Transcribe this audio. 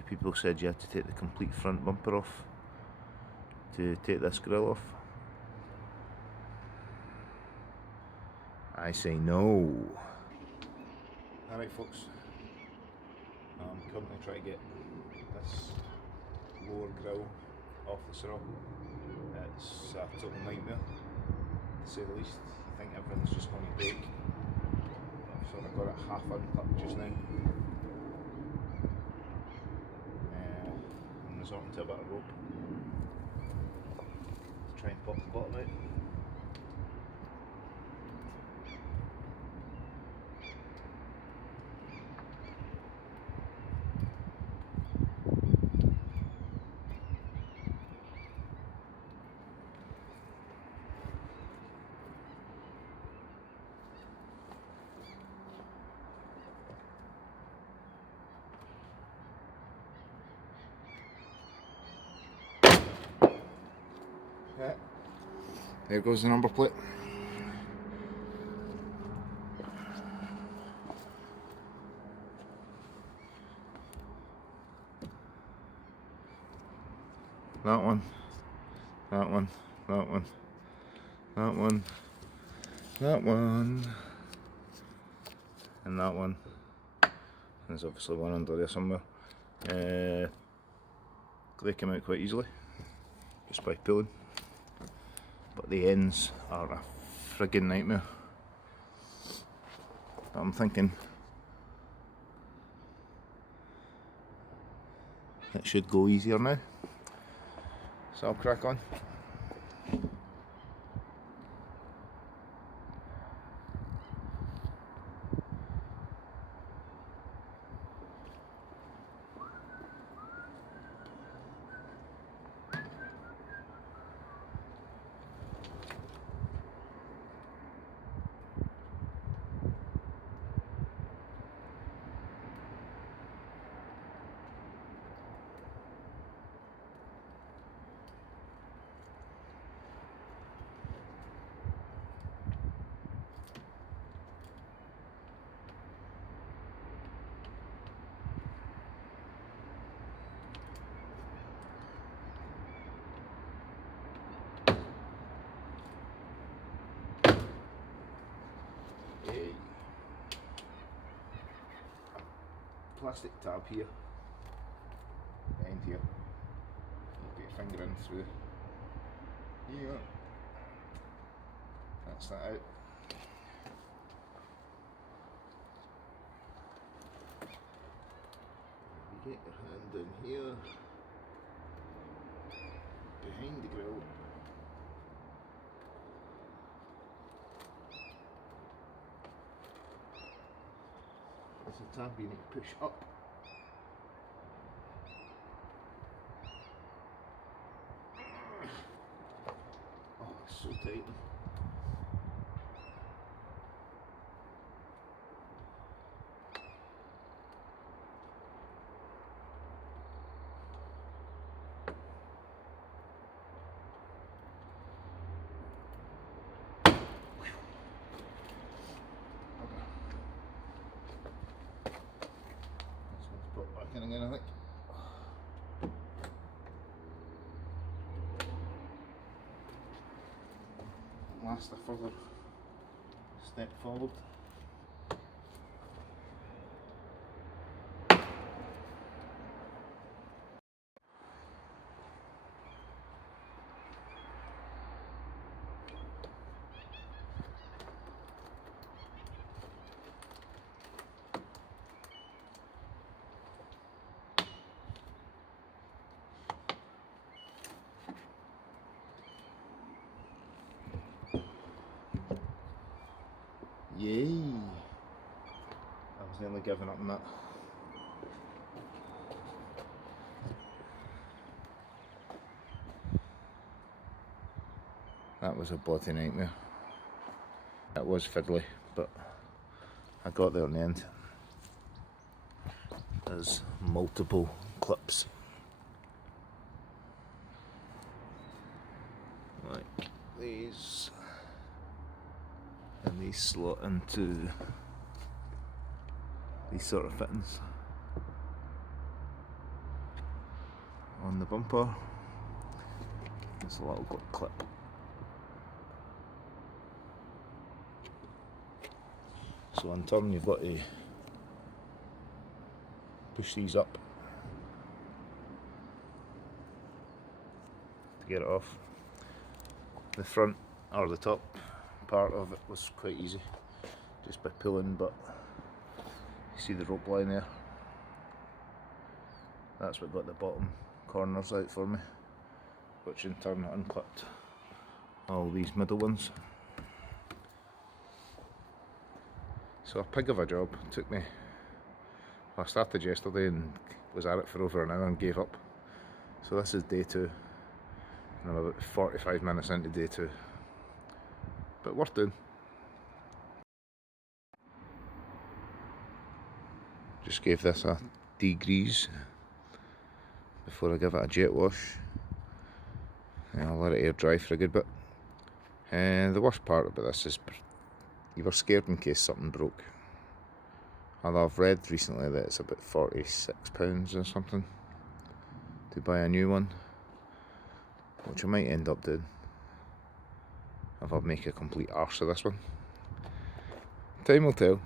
few people said you had to take the complete front bumper off to take this grille off. I say no. Alright folks, I'm currently trying to get this lower grille off the Sorrel. It's a total nightmare, to say the least. I think everything's just going to break. I've sort of got it half unclipped just now. I'm resorting to a bit of rope to try and pop the bottom out. Yeah. There goes the number plate. That one, that one, that one, that one, that one, and that one. There's obviously one under there somewhere. They came out quite easily, just by pulling. But the ends are a friggin' nightmare. But I'm thinking it should go easier now. So I'll crack on. Plastic tab here, end here. You get your finger in through here. That's that out. You get your hand down here, behind the grill. There's a tab you need to push up. Oh, it's so tight. Again, I think. Last a further step forward. Yay! I was nearly giving up on that. That was a bloody nightmare. It was fiddly, but I got there in the end. There's multiple clips. Like these. And these slot into these sort of fittings. on the bumper. There's a little clip. So in turn you've got to push these up to get it off. The front or the top part of it was quite easy, just by pulling, but you see the rope line there? That's what got the bottom corners out for me, which in turn unclipped all these middle ones. So a pig of a job. Took me, well, I started yesterday and was at it for over an hour and gave up. So this is day 2 and I'm about 45 minutes into day 2, but worth doing. Just gave this a degrease before I give it a jet wash. I'll let it air dry for a good bit. And the worst part about this is you were scared in case something broke. Although I've read recently that it's about £46 or something to buy a new one, which I might end up doing if I make a complete arse of this one. Time will tell.